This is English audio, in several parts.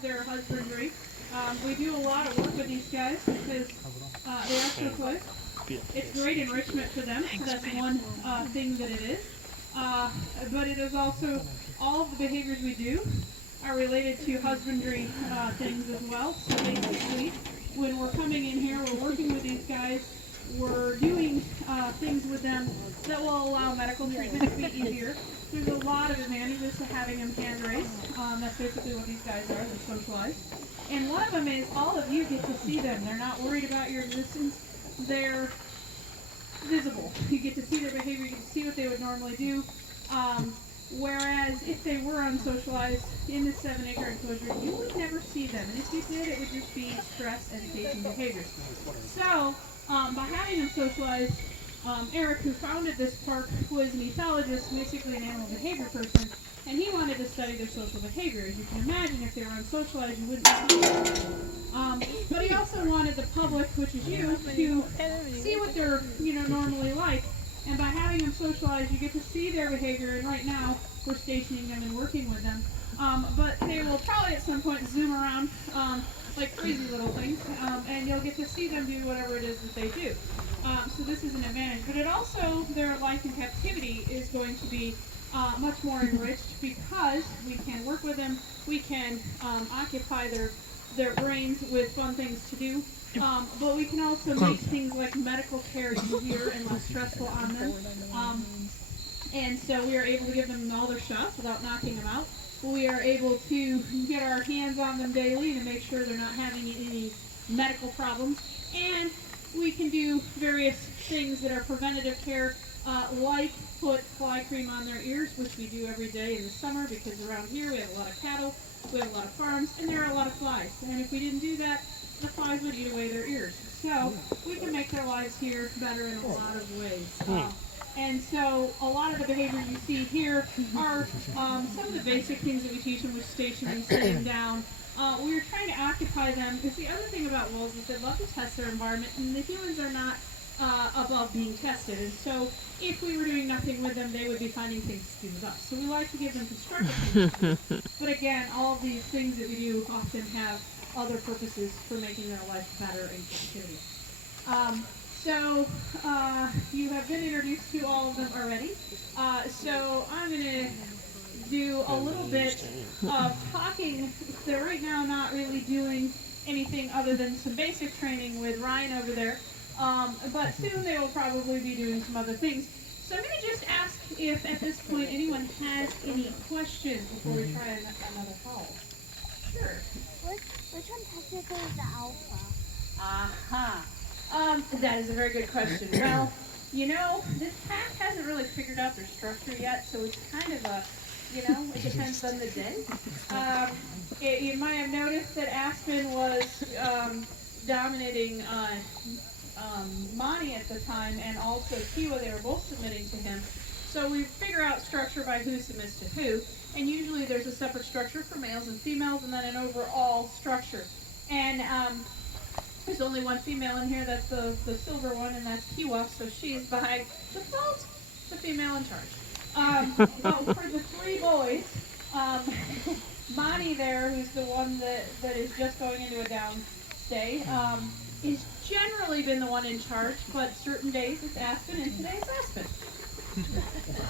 of their husbandry. We do a lot of work with these guys because they are so quick. It's great enrichment for them, so that's one thing that it is. But it is also, all of the behaviors we do are related to husbandry things as well. So basically, when we're coming in here, we're working with these guys, we're doing things with them that will allow medical treatment to be easier. There's a lot of advantages to having them hand raised. That's basically what these guys are, they're socialized. And one of them is all of you get to see them. They're not worried about your existence. They're visible. You get to see their behavior, you get to see what they would normally do. Whereas if they were unsocialized in the 7-acre enclosure, you would never see them. And if you did, it would just be stress and staging behaviors. So, by having them socialized, Eric, who founded this park, was an ethologist, basically an animal behavior person, and he wanted to study their social behavior. As you can imagine, if they were unsocialized, you wouldn't see them. But he also wanted the public, which is you, to see what they're normally like. And by having them socialized, you get to see their behavior. And right now, we're stationing them and working with them. But they will probably at some point zoom around like crazy little things, and you'll get to see them do whatever it is that they do. So this is an advantage. But it also, their life in captivity is going to be much more enriched because we can work with them, we can occupy their brains with fun things to do, but we can also make things like medical care easier and less stressful on them. And so we are able to give them all their shots without knocking them out. We are able to get our hands on them daily to make sure they're not having any medical problems. And we can do various things that are preventative care, like put fly cream on their ears, which we do every day in the summer because around here we have a lot of cattle, we have a lot of farms, and there are a lot of flies. And if we didn't do that, the flies would eat away their ears. So we can make their lives here better in a lot of ways. And so a lot of the behaviors you see here are some of the basic things that we teach them with stationing, sitting down. We are trying to occupy them because the other thing about wolves is they love to test their environment, and the humans are not above being tested. And so if we were doing nothing with them, they would be finding things to do with us. So we like to give them constructive things to do. But again, all of these things that we do often have other purposes for making their life better in captivity. So you have been introduced to all of them already. So I'm going to do a little bit of talking. They're right now not really doing anything other than some basic training with Ryan over there. But soon they will probably be doing some other things. So I'm going to just ask if at this point anyone has any questions before we try another howl. Sure. Which one technically is the alpha? That is a very good question. Well, this pack hasn't really figured out their structure yet, so it's kind of a, it depends on the day. You might have noticed that Aspen was dominating Monty at the time, and also Kiwa. They were both submitting to him. So we figure out structure by who submits to who, and usually there's a separate structure for males and females, and then an overall structure. And there's only one female in here, that's the silver one, and that's Kiwa, so she's by default the female in charge. But for the 3 boys, Monty there, who's the one that is just going into a downstay, is generally been the one in charge, but certain days it's Aspen, and today's Aspen.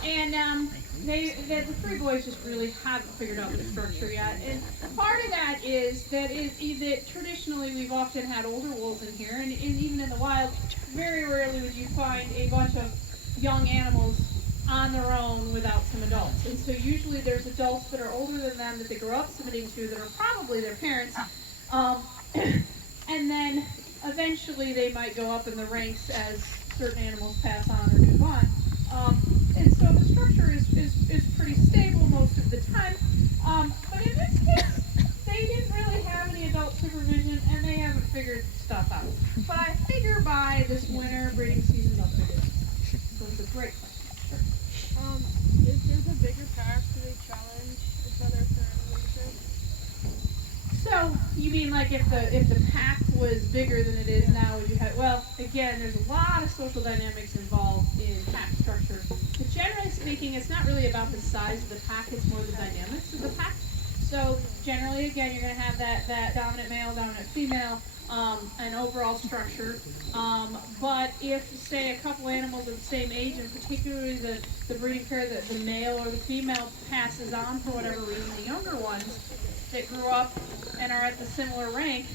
And the 3 boys just really haven't figured out the structure yet. And part of that is that traditionally we've often had older wolves in here, and even in the wild, very rarely would you find a bunch of young animals on their own without some adults. And so usually there's adults that are older than them that they grow up submitting to that are probably their parents. And then eventually they might go up in the ranks as certain animals pass on or move on. And so the structure is pretty stable most of the time. But in this case, they didn't really have any adult supervision, and they haven't figured stuff out. But I figure by this winter breeding season they'll figure it out. So it's a great question. Sure. If there's a bigger pack, do they challenge each other for leadership? So you mean like if the pack was bigger than it is now, would you have? Well, again, there's a lot of social dynamics involved in pack structure. But generally speaking, it's not really about the size of the pack; it's more the dynamics of the pack. So generally, again, you're going to have that dominant male, dominant female, an overall structure. But if, say, a couple animals of the same age, and particularly the breeding pair that the male or the female passes on for whatever reason, the younger ones that grew up and are at the similar rank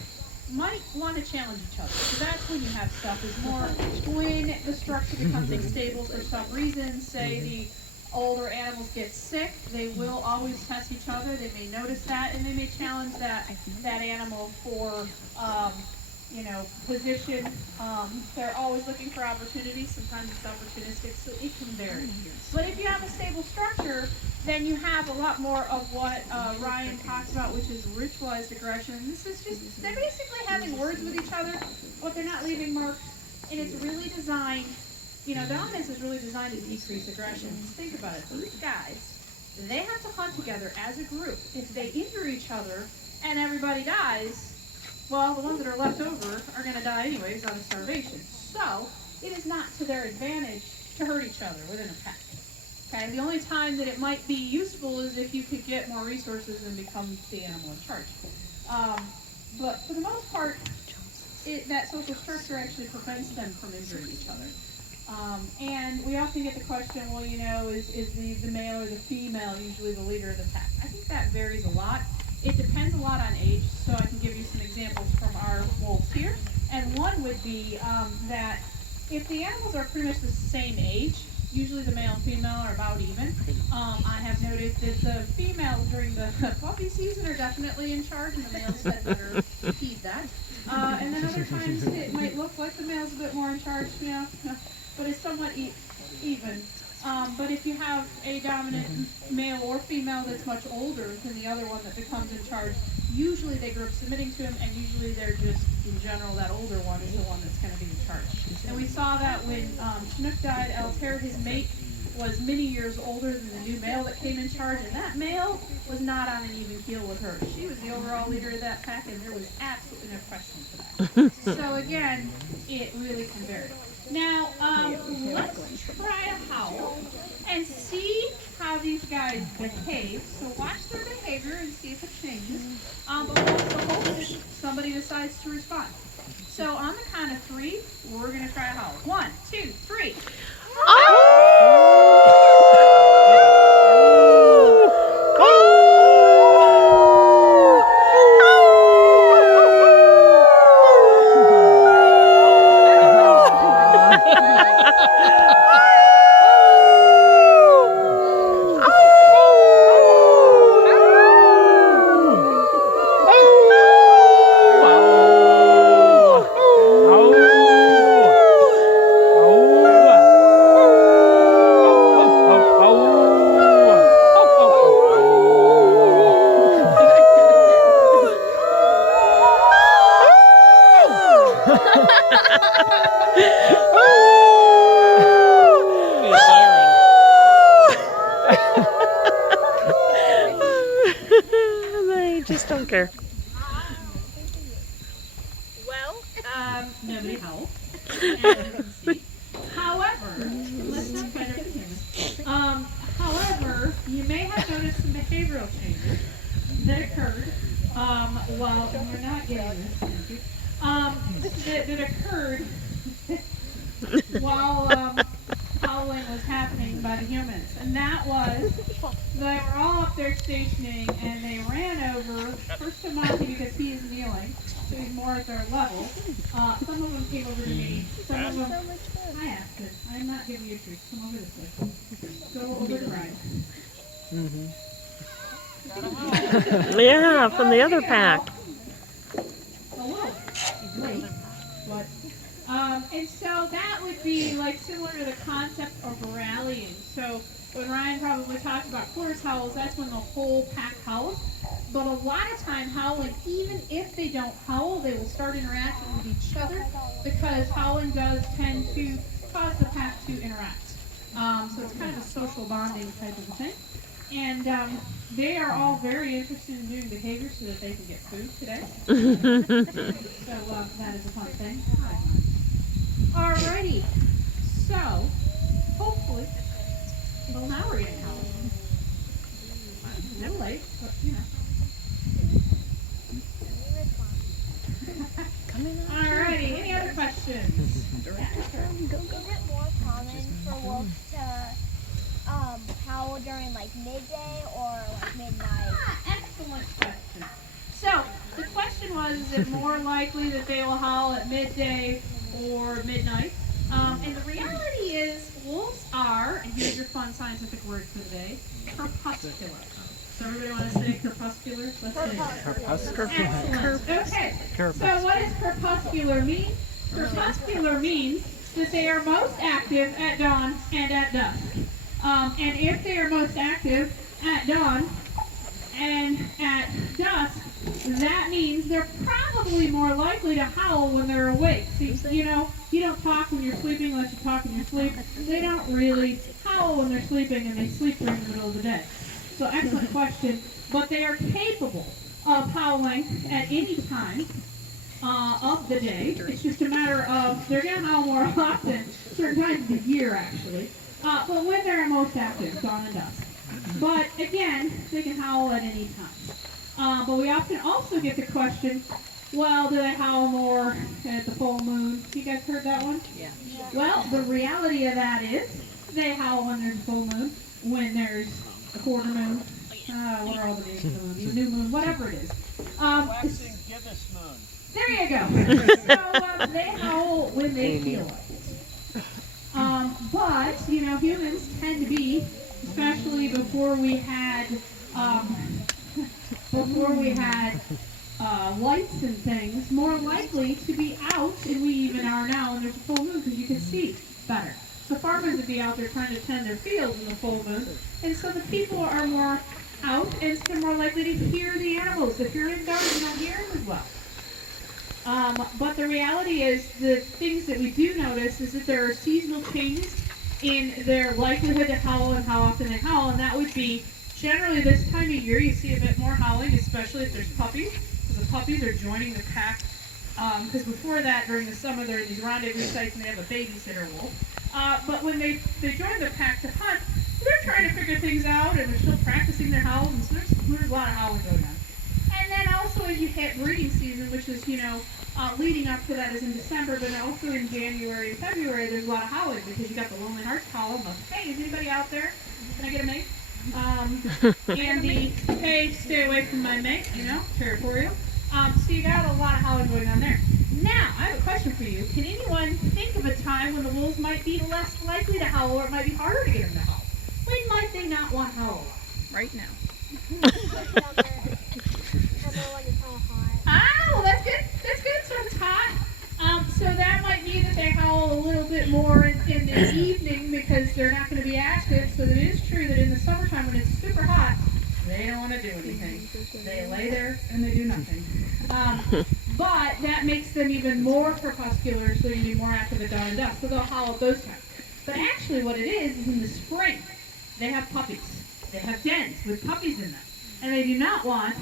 might want to challenge each other. So that's when you have stuff is more when the structure becomes unstable for some reason. Say the older animals get sick, they will always test each other. They may notice that, and they may challenge that animal for position. They're always looking for opportunities. Sometimes it's opportunistic, so it can vary. But if you have a stable structure, then you have a lot more of what Ryan talks about, which is ritualized aggression. This is just, they're basically having words with each other, but they're not leaving marks. And it's really designed, dominance is really designed to decrease aggression. Just think about it. These guys, they have to hunt together as a group. If they injure each other and everybody dies, well, the ones that are left over are going to die anyways out of starvation. So it is not to their advantage to hurt each other within a pack. Okay, the only time that it might be useful is if you could get more resources and become the animal in charge. But for the most part, that social structure actually prevents them from injuring each other. And we often get the question, well, is the male or the female usually the leader of the pack? I think that varies a lot. It depends a lot on age, so I can give you some examples from our wolves here. And one would be that if the animals are pretty much the same age, usually the male and female are about even. I have noticed that the females during the puppy season are definitely in charge, and the males had better heed that. And then other times it might look like the male's a bit more in charge, but it's somewhat even. But if you have a dominant male or female that's much older than the other one that becomes in charge, usually they grew up submitting to him, and usually they're just, in general, that older one is the one that's going to be in charge. And we saw that when Chinook died, Altair, his mate, was many years older than the new male that came in charge, and that male was not on an even keel with her. She was the overall leader of that pack, and there was absolutely no question for that. So again, it really can vary. Now, let's try a howl and see how these guys behave. So watch their behavior and see if it changes. But we'll also hope that somebody decides to respond. So on the count of 3, we're going to try a howl. 1, 2, 3. They just don't care. Well, nobody howled, as you can see. However, let's not try to continue. However, you may have noticed some behavioral changes that occurred while we're not getting this. Thank you. That occurred while howling was happening by the humans, and that was they were all up there stationing, and they ran over first to Monty because he is kneeling, so he's more at their level. Some of them came over to me. Some of them. I asked it. I'm not giving you a treat. Come over this way. Go over to Ryan. Yeah, from the other pack. Hello. Wait. What? And so that would be like similar to the concept of rallying. So when Ryan probably talked about chorus howls, that's when the whole pack howls. But a lot of time howling, even if they don't howl, they will start interacting with each other because howling does tend to cause the pack to interact. So it's kind of a social bonding type of a thing. And they are all very interested in doing behavior so that they can get food today. So that is a fun thing. Alrighty. So, hopefully, well, now we're getting howling. A little late, but because is it more likely that they will howl at midday or midnight? And the reality is wolves are, and here's your fun scientific word for the day, crepuscular. So everybody want to say crepuscular? Let's say excellent. Okay. So what does crepuscular mean? Crepuscular means that they are most active at dawn and at dusk. And if they are most active at dawn and at dusk, that means they're probably more likely to howl when they're awake. See, you know, you don't talk when you're sleeping unless you talk in your sleep. They don't really howl when they're sleeping, and they sleep during the middle of the day. So excellent question. But they are capable of howling at any time of the day. It's just a matter of, they're going to howl more often, certain times of the year actually. But when they're most active, dawn and dusk. But again, they can howl at any time. But we often also get the question, well, do they howl more at the full moon? You guys heard that one? Yeah. Well, the reality of that is they howl when there's a full moon, when there's a quarter moon, what are all the names of the moon? The new moon, whatever it is. Waxing gibbous moon. There you go. So they howl when they feel like it. But, you know, humans tend to be, especially before we had lights and things, more likely to be out, and we even are now, and there's a full moon because you can see better. So farmers would be out there trying to tend their fields in the full moon, and so the people are more out, and so more likely to hear the animals. If you're in gardens, you'll hear them as well. But the reality is, the things that we do notice is that there are seasonal changes in their likelihood to howl and how often they howl, and that would be generally this time of year you see a bit more howling, especially if there's puppies, because the puppies are joining the pack. Because before that, during the summer, there are these rendezvous sites and they have a babysitter wolf. But when they join the pack to hunt, they're trying to figure things out, and they're still practicing their howls, and so there's a lot of howling going on. And then also as you hit breeding season, which is, you know, leading up to that is in December, but also in January and February, there's a lot of howling because you got the Lonely Hearts column of, hey, is anybody out there? Can I get a mate? And the, hey, stay away from my mate, you know, territorial. So you got a lot of howling going on there. Now, I have a question for you. Can anyone think of a time when the wolves might be less likely to howl, or it might be harder to get them to howl? When might they not want to howl? Right now. Ah, well, that's good. That's good. So it's hot. So that might mean that they howl a little bit more in the evening because they're not going to be active. So it is true that in the summertime when it's super hot, they don't want to do anything. They lay there and they do nothing. But that makes them even more crepuscular, so they're going to be more active at dawn and dusk. So they'll howl at those times. But actually what it is in the spring, they have puppies. They have dens with puppies in them. And they do not want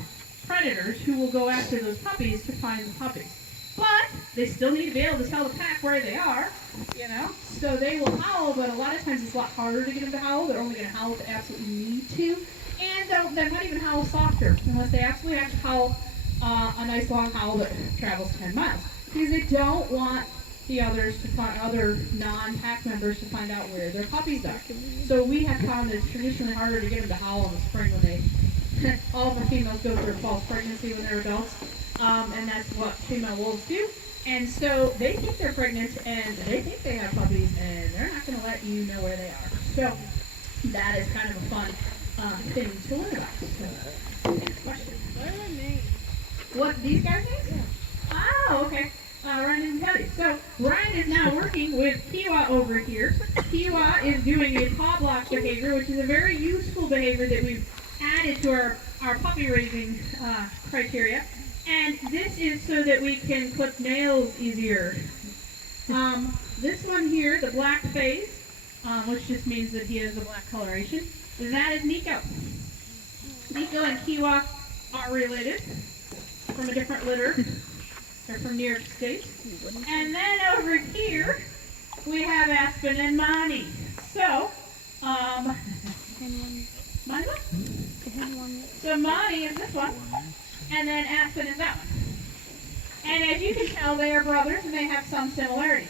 predators who will go after those puppies to find the puppies. But they still need to be able to tell the pack where they are, you know. So they will howl, but a lot of times it's a lot harder to get them to howl. They're only going to howl if they absolutely need to. And they might even howl softer, unless they absolutely have to howl a nice long howl that travels 10 miles. Because they don't want the others to find, other non-pack members to find out where their puppies are. So we have found that it's traditionally harder to get them to howl in the spring when they, all of the females go through a false pregnancy when they're adults. And that's what female wolves do. And so they think they're pregnant and they think they have puppies and they're not going to let you know where they are. So that is kind of a fun thing to learn about. So, next question. What are their names? What, these guys' names? Oh, okay. Ryan didn't tell you. So Ryan is now working with Kiwa over here. Kiwa is doing a paw block behavior, which is a very useful behavior that we've added to our puppy raising criteria. And this is so that we can clip nails easier. This one here, the black face, which just means that he has a black coloration, that is Nico. Nico and Kiwa are related from a different litter. They're from New York State. And then over here, we have Aspen and Monty. So, Monty? So Monty is this one. And then Aspen is that one. And as you can tell, they are brothers and they have some similarities.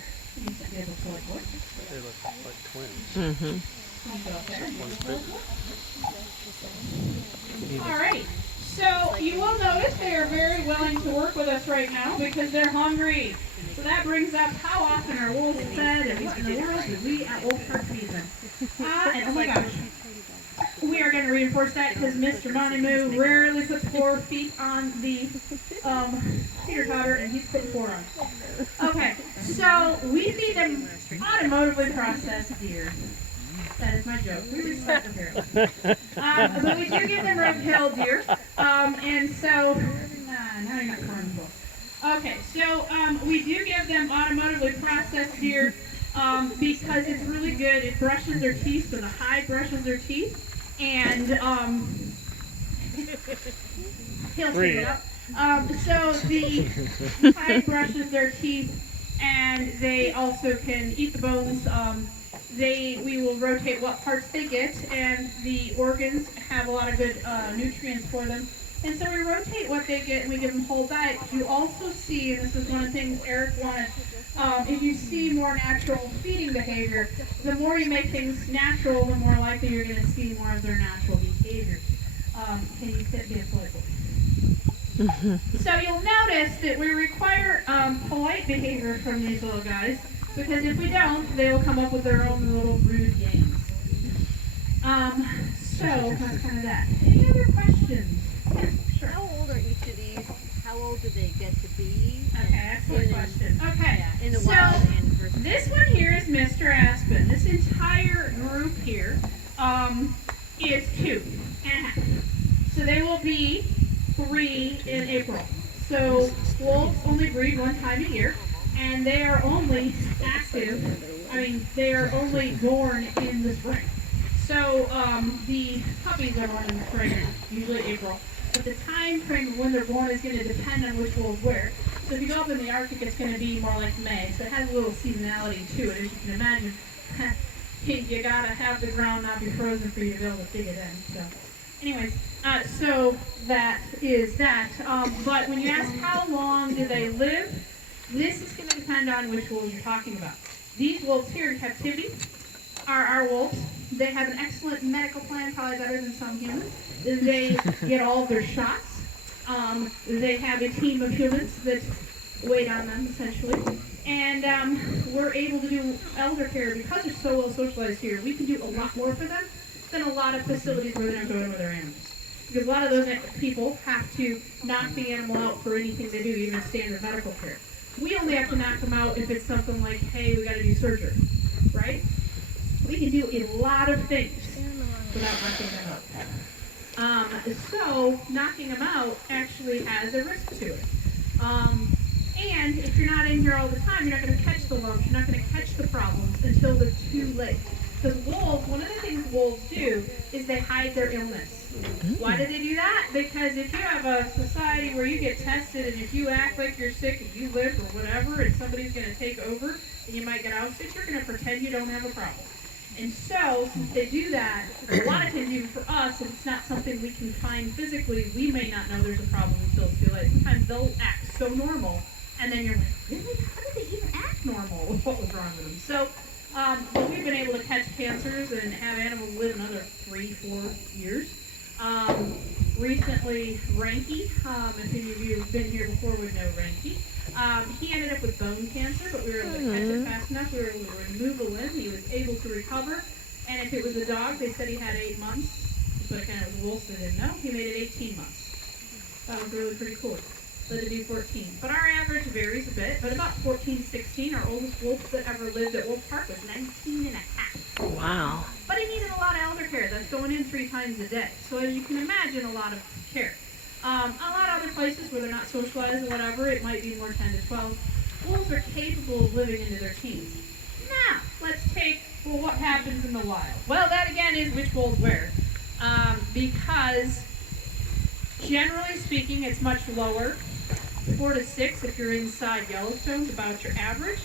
They look like twins. Alrighty. So you will notice they are very willing to work with us right now because they're hungry. So that brings up how often are wolves fed and what in the world do we at Wolf Park feed them? And oh my gosh, we are going to reinforce that because Mr. Montamoo rarely puts 4 feet on the teeter totter, and he's putting 4 on. Okay, so we feed them automotively processed deer. That is my joke. We respect the deer. But we do give them red-tailed deer. And so, now you're not comfortable. Okay, so we do give them automotively processed deer because it's really good. It brushes their teeth, so the hide brushes their teeth. And he'll take it up. So the hide brushes their teeth, and they also can eat the bones. We will rotate what parts they get, and the organs have a lot of good nutrients for them. And so we rotate what they get, and we give them whole diet. You also see, and this is one of the things Eric wanted, if you see more natural feeding behavior, the more you make things natural, the more likely you're going to see more of their natural behavior. Can you sit down politely? So you'll notice that we require polite behavior from these little guys, because if we don't, they will come up with their own little rude games. So that's kind of that. Any other questions? Yes, sure. How old are each of these? How old do they get to be? Okay, excellent question. Okay, In the wild and versus this one here is Mr. Aspen. This entire group here is 2.5. So they will be 3 in April. So wolves only breed 1 time a year, and they are only they are only born in the spring. So the puppies are born in the spring, usually April. But the time frame of when they're born is going to depend on which wolves where. So if you go up in the Arctic, it's going to be more like May. So it has a little seasonality to it, as you can imagine. You got to have the ground not be frozen for you to be able to dig it in. So, anyways, so that is that. But when you ask how long do they live, this is going to depend on which wolves you're talking about. These wolves here in captivity are our wolves. They have an excellent medical plan, probably better than some humans. They get all of their shots. They have a team of humans that wait on them, essentially. And we're able to do elder care because they're so well socialized here. We can do a lot more for them than a lot of facilities where they don't go in with their animals. Because a lot of those people have to knock the animal out for anything they do, even standard medical care. We only have to knock them out if it's something like, hey, we got to do surgery, right? We can do a lot of things without knocking them out. So knocking them out actually has a risk to it. And if you're not in here all the time, you're not going to catch the lumps, you're not going to catch the problems until they're too late. Because wolves, one of the things wolves do is they hide their illness. Why do they do that? Because if you have a society where you get tested and if you act like you're sick and you live or whatever and somebody's going to take over and you might get ousted, you're going to pretend you don't have a problem. And so, since they do that, a lot of times even for us, if it's not something we can find physically, we may not know there's a problem until it's too late. Sometimes they'll act so normal, and then you're like, really? How did they even act normal? What was wrong with them? So, but we've been able to catch cancers and have animals live another 3-4 years. Recently, Ranky, if any of you have been here before would know Ranky, he ended up with bone cancer, but we were able to catch it fast enough. We were able to remove a limb. He was able to recover. And if it was a dog, they said he had 8 months. But it kind of was a wolf, so they didn't know. He made it 18 months. That was really pretty cool. So to do 14. But our average varies a bit. But about 14, 16. Our oldest wolf that ever lived at Wolf Park was 19 and a half. Wow. But he needed a lot of elder care. That's going in 3 times a day. So as you can imagine, a lot of care. A lot of other places where they're not socialized or whatever, it might be more 10 to 12. Wolves are capable of living into their teens. Now, let's take, well, what happens in the wild? Well, that again is which wolves where. Because generally speaking, it's much lower. 4 to 6 if you're inside Yellowstone is about your average.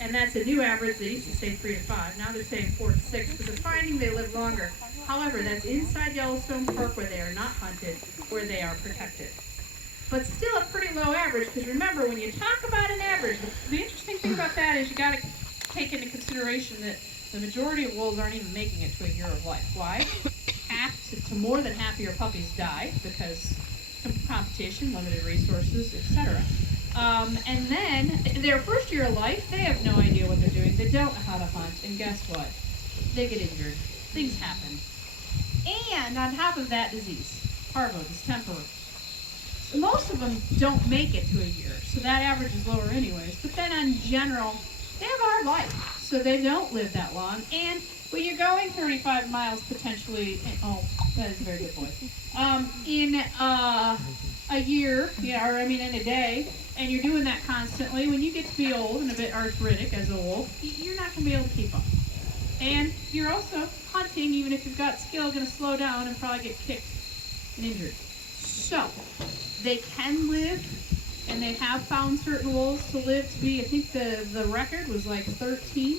And that's a new average. They used to say 3 to 5. Now they're saying 4 to 6 because they're finding they live longer. However, that's inside Yellowstone Park where they are not hunted, where they are protected. But still a pretty low average because remember, when you talk about an average, the interesting thing about that is you got to take into consideration that the majority of wolves aren't even making it to a year of life. Why? Half to more than half of your puppies die because competition, limited resources, etc. And then their first year of life, they have no idea what they're doing. They don't know how to hunt, and guess what? They get injured. Things happen. And on top of that, disease. Parvo, distemper. Most of them don't make it to a year, so that average is lower anyways. But then in general, they have a hard life, so they don't live that long. And when you're going 35 miles potentially, oh, that is a very good point, in a year, or I mean in a day, and you're doing that constantly, when you get to be old and a bit arthritic as a wolf, you're not going to be able to keep up. And you're also hunting, even if you've got skill, going to slow down and probably get kicked and injured. So, they can live, and they have found certain wolves to live to be, I think the record was like 13.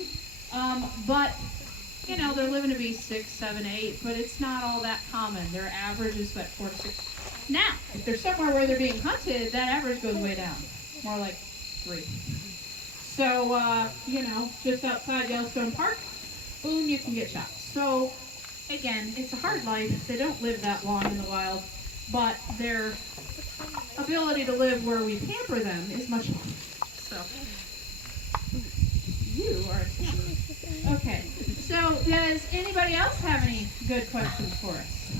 But, you know, they're living to be 6, 7, 8, but it's not all that common. Their average is about 4 to 6. Now, if they're somewhere where they're being hunted, that average goes way down, more like 3. So, you know, just outside Yellowstone Park, boom, you can get shot. So, again, it's a hard life. They don't live that long in the wild, but their ability to live where we pamper them is much more. So, you are a champ. Okay, so does anybody else have any good questions for us?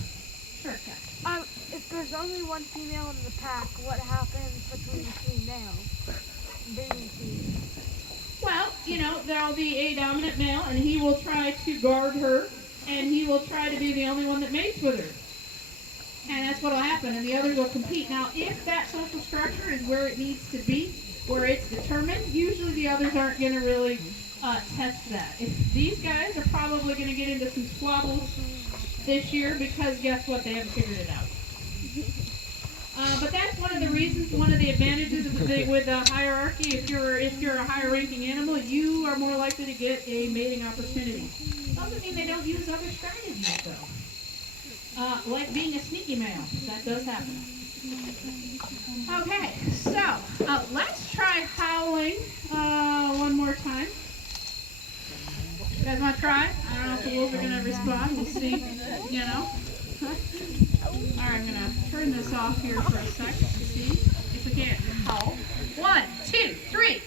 Sure, Kat. If there's only one female in the pack, what happens between two males? Breeding season. Well, you know, there'll be a dominant male, and he will try to guard her, and he will try to be the only one that mates with her. And that's what will happen, and the others will compete. Now, if that social structure is where it needs to be, where it's determined, usually the others aren't going to really test that. If these guys are probably going to get into some squabbles this year, because guess what? They haven't figured it out. But that's one of the reasons, one of the advantages with the hierarchy. If you're a higher ranking animal, you are more likely to get a mating opportunity. Doesn't mean they don't use other strategies though. Like being a sneaky male. That does happen. Okay, so let's try howling one more time. You guys want to try? I don't know if the wolves are going to respond. We'll see. You know. Alright, I'm going to turn this off here for a sec to see if we can't howl. 1, 2, 3.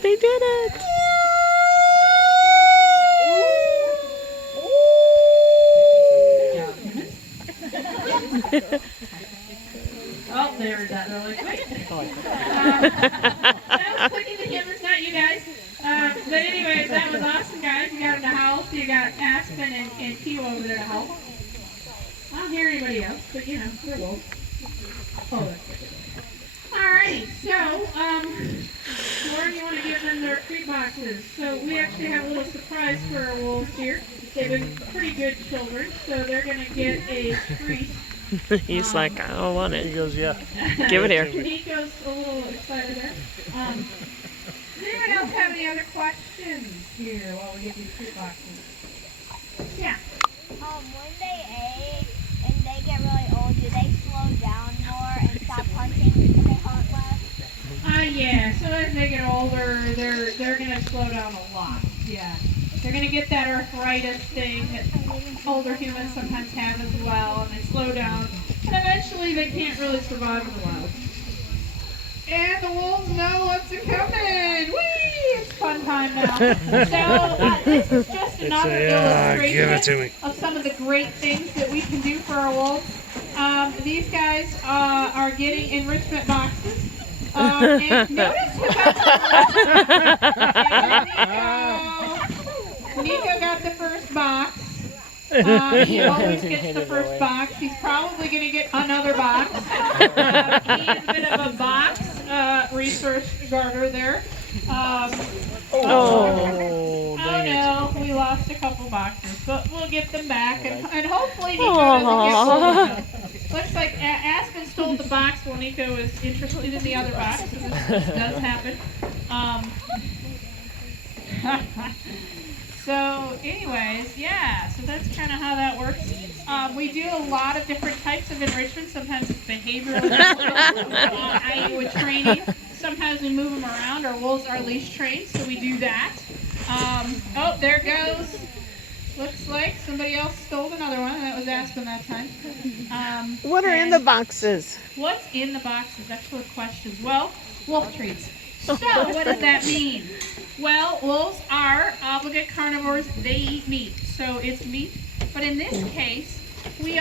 They did it! Oh, there is that really quick. That was clicking the cameras, not you guys. But anyways, that was awesome, guys. You got them to howl, so you got Aspen and Keo over there to howl. I don't hear anybody else, but you know, they're wolves. Oh, that's good. Alrighty, so, Lauren, you want to give them their treat boxes. So we actually have a little surprise for our wolves here. They've been pretty good children, so they're going to get a treat. He's like, I don't want He it. goes, yeah. Give it here. Nico's a little excited there. Does anyone else have any other questions here while we get these treat boxes? Yeah. When they age and they get really old, do they slow down more and stop hunting because they hunt less? Yeah. So as they get older, they're gonna slow down a lot. Yeah. They're gonna get that arthritis thing that older humans sometimes have as well, and they slow down, and eventually they can't really survive in the wild. And the wolves know what's coming. Whee! It's fun time now. So this is just another illustration of some of the great things that we can do for our wolves. These guys are getting enrichment boxes. And notice who got Nico got the first box. He always gets the first box. He's probably going to get another box. He is a bit of a box resource garter there. Oh, dang it. no, we lost a couple boxes, but we'll get them back, and hopefully Nico doesn't get bored of them. Looks like Aspen stole the box while Nico was interested in the other box, so this does happen. So anyways, yeah, so that's kind of how that works. We do a lot of different types of enrichment. Sometimes it's behavioral, i.e. with training. Sometimes we move them around. Our wolves are leash trained, so we do that. Oh, there goes. Looks like somebody else stole another one, and that was Aspen that time. What are in the boxes? What's in the boxes? Excellent questions. Well, wolf treats. So, what does that mean? Well, wolves are obligate carnivores. They eat meat, so it's meat. But in this case, we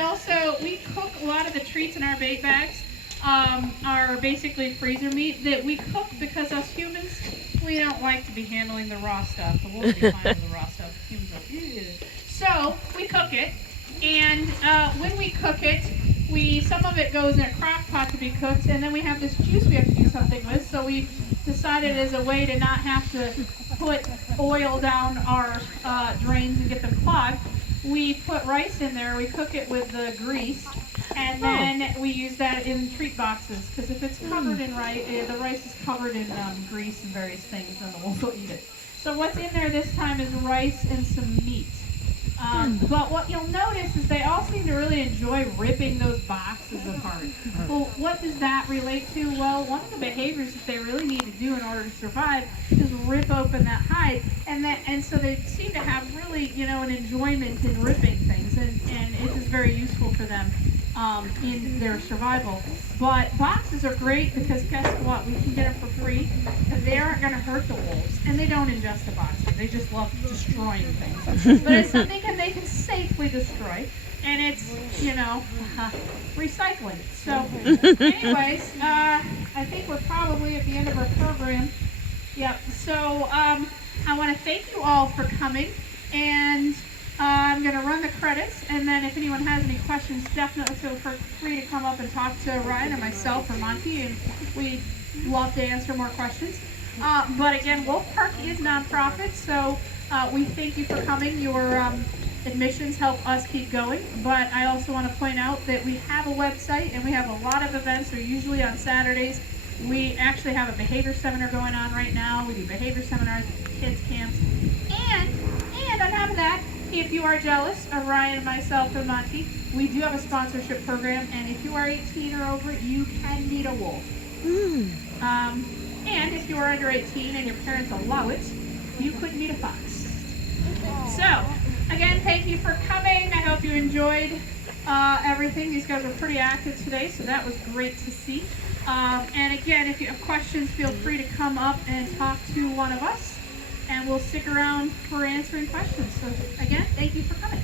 cook a lot of the treats in our bait bags are basically freezer meat that we cook because us humans, we don't like to be handling the raw stuff. The wolves be fine with the raw stuff. Humans are, ew. So we cook it, and when we cook it, some of it goes in a crock pot to be cooked, and then we have this juice we have to do something with. So we decided as a way to not have to put oil down our drains and get them clogged, we put rice in there. We cook it with the grease, and then we use that in treat boxes. Because if it's covered in rice, the rice is covered in grease and various things, and the wolves will eat it. So what's in there this time is rice and some meat. But what you'll notice is they all seem to really enjoy ripping those boxes apart. Well, what does that relate to? Well, one of the behaviors that they really need to do in order to survive is rip open that hide, and so they seem to have really, an enjoyment in ripping things, and it is very useful for them in their survival. But boxes are great because guess what? We can get them for free. They aren't going to hurt the wolves, and they don't ingest the boxes. They just love destroying things. But it's something that they can safely destroy, and it's, recycling. So, anyways, I think we're probably at the end of our program. Yep. So, I want to thank you all for coming, and I'm going to run the credits, and then if anyone has any questions, definitely feel free to come up and talk to Ryan or myself or Monty, and we'd love to answer more questions. But again, Wolf Park is nonprofit, so we thank you for coming. Your admissions help us keep going, but I also want to point out that we have a website, and we have a lot of events. They're usually on Saturdays. We actually have a behavior seminar going on right now. We do behavior seminars, kids camps, and on top of that, if you are jealous of Ryan, myself, and Monty, we do have a sponsorship program, and if you are 18 or over, you can meet a wolf. And if you are under 18 and your parents allow it, you could meet a fox. So, again, thank you for coming. I hope you enjoyed everything. These guys were pretty active today, so that was great to see. And again, if you have questions, feel free to come up and talk to one of us. And we'll stick around for answering questions. So again, thank you for coming.